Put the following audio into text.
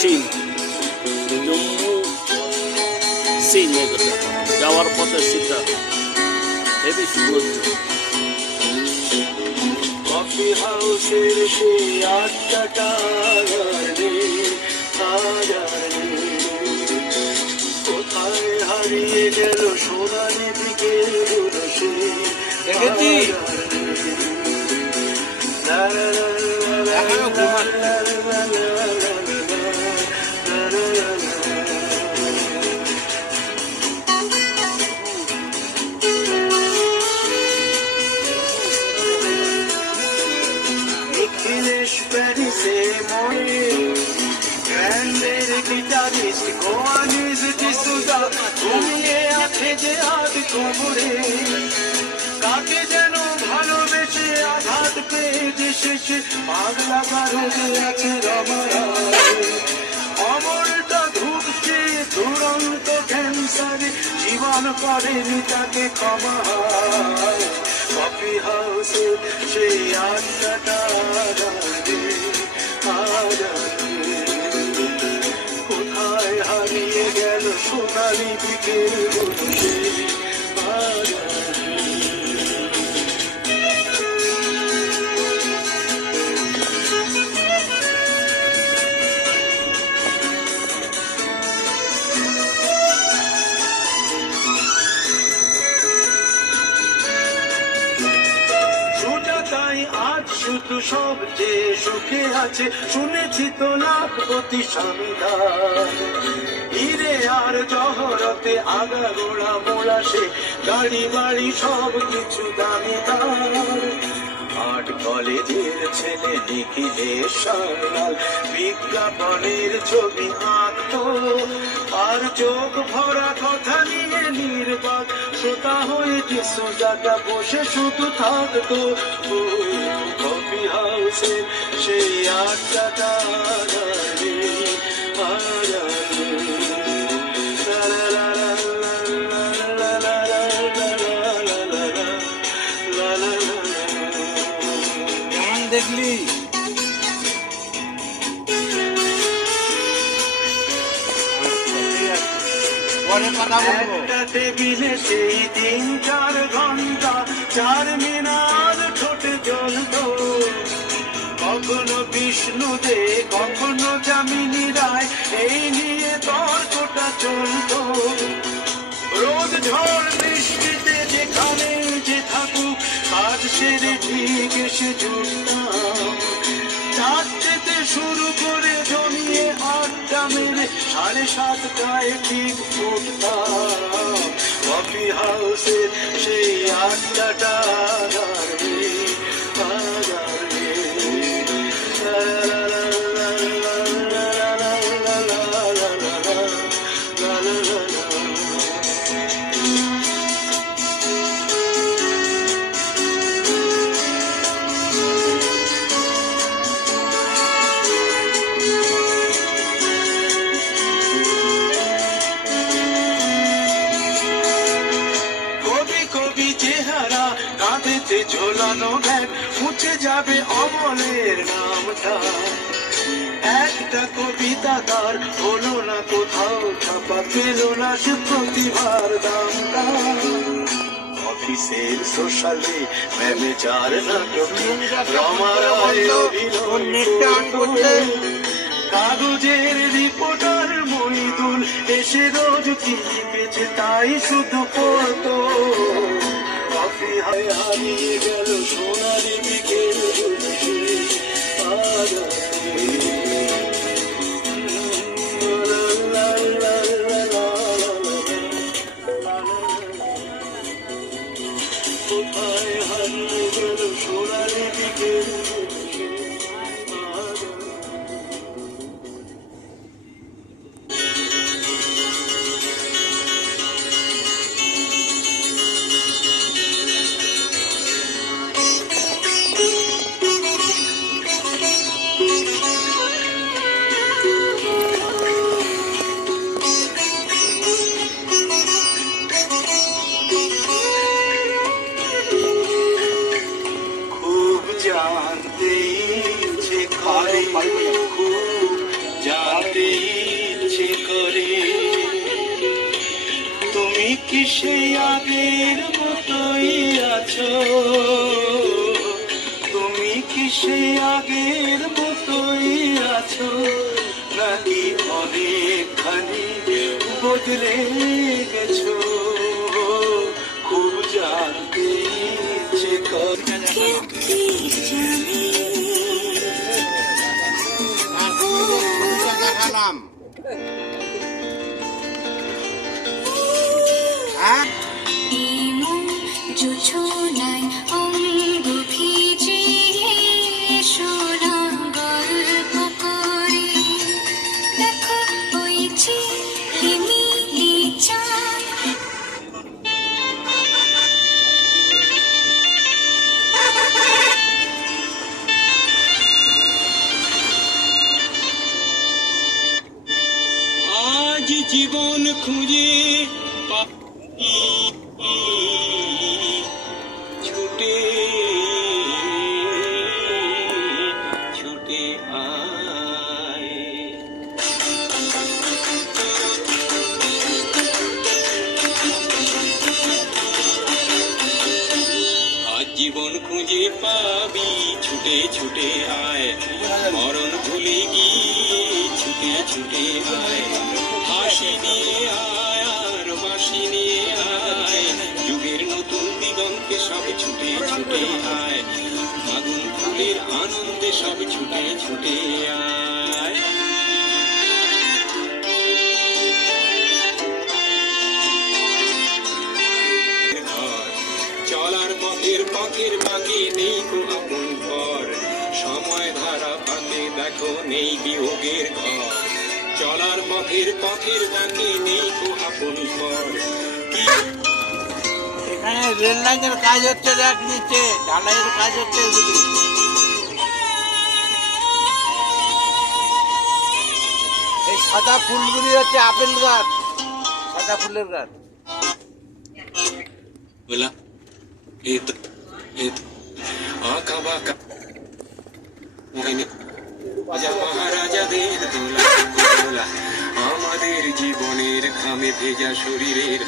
Scene, Jammu scene, এগুলো যাওয়ার পথে সিনটা হেবি সুন্দর। কফি হাউসের সেই আড্ডাটা কোথায় হারিয়ে গেল সোনালি দিকের সে দেখেছি প্যারিসে মরে গ্র্যান্ডের গিটারিস্ট গোয়ানিজ ডিসুজা ঘুমিয়ে আছে যে আজ কবরে কাকে যেন ভালোবেসে আঘাত পেয়ে শেষে পাগলা গারদে আছে রমারায় অমরটা ধুকছে দুরন্ত ক্যান্সারে জীবন করেনি তাকে ক্ষমা কফি হাউসে সেই আড্ডাটা কোথায় হারিয়ে গেল সোনালি দিকের আজ শুধু সবচেয়ে সুখে আছে শুনেছি তো লাখপতি স্বামীদার হিরে আর জহরতে আগাগোড়া মোড়া সে গাড়ি বাড়ি সব কিছু দামিদার আর্ট কলেজের ছেলে নিখিলের সামলাল বিজ্ঞাপনের ছবি আঁকতো আর চোখ ভরা কথা নিয়ে নির্বাক শ্রোতা হয়ে সোজাটা বসে শুধু থাকতো কফি হাউসে সেই আড্ডাটা দেখলি একটা টেবিলে সেই 3-4 ঘন্টা 4 মিনার ঠোঁটে জ্বলত কখনো বিষ্ণু দে কখনো যামিনী রায় এই নিয়ে তর্কটা চলত রোদ ঝড় বৃষ্টিতে যেখানে যে থাকুক কাজ সেরে ঠিক এসে জুটতাম চারটেতে শুরু করে জমিয়ে আড্ডা মেরে 7:30টায় ঠিক উঠতাম কফি হাউসের সেই আড্ডাটা চেহারা কাঁধেতে ঝোলানো ব্যাগ মুছে যাবে অমলের নামটা একটা কবিতা তার হলো না কোথাও ছাপা পেল না সে প্রতিভার দামটা অফিসের সোশ্যালে ম্যানেজার নাটকে রমারায় কাগজের রিপোর্টার মহিদুল এসে রোজ কি লিখেছে তাই শুধু পড়তো কফি হারিয়ে গেল সোনালি বিকেল কোথায় হারিয়ে গেল সোনালি বিকেল জানতে ইচ্ছে করে খুব জানতে সেই আগের মতোই আছো? তুমি কি সেই আগের মতোই আছো, নাকি অনেকখানি বদলে গেছো? খুব জানতে ইচ্ছে করে। দেখালাম যোছনায় অঙ্গ ভিজিয়ে সোনা গল্প করে দেখো ওই যে মিলি চাঁদ। আজ জীবন খুঁজে ছুটে ছুটে আয়। আজ জীবন খুঁজে পাবি, ছুটে ছুটে আয়। মরণ ভুলে গিয়ে ছুটে ছুটে আয়। হাসি নিয়ে আয় আর বাঁশি নিয়ে আয়, যুগের নতুন দিগন্তে সব ছুটে ছুটে আয়। আগুন ফুলের আনন্দে সব ছুটে ছুটে আয়। চলার পথের পথের বাকি নেই কো আপন ঘর, সময় ধারা পাতে দেখো নেই বিয়োগের ঘর। চলার পথের পথের বাকি নেই কো আপন ঘর। এখানে রেল লাইনের কাজ হচ্ছে, দেখ নিচে ঢালাইয়ের কাজ হচ্ছে এগুলি। এই সাদা ফুলগুলি হচ্ছে আপেল গাছ, সাদা ফুলের গাছ। বলা এত এত আঁকা বাঁকা রাজা মহারাজাদের দোলা দোলা, আমাদের জীবনের ঘামে ভেজা শরীরের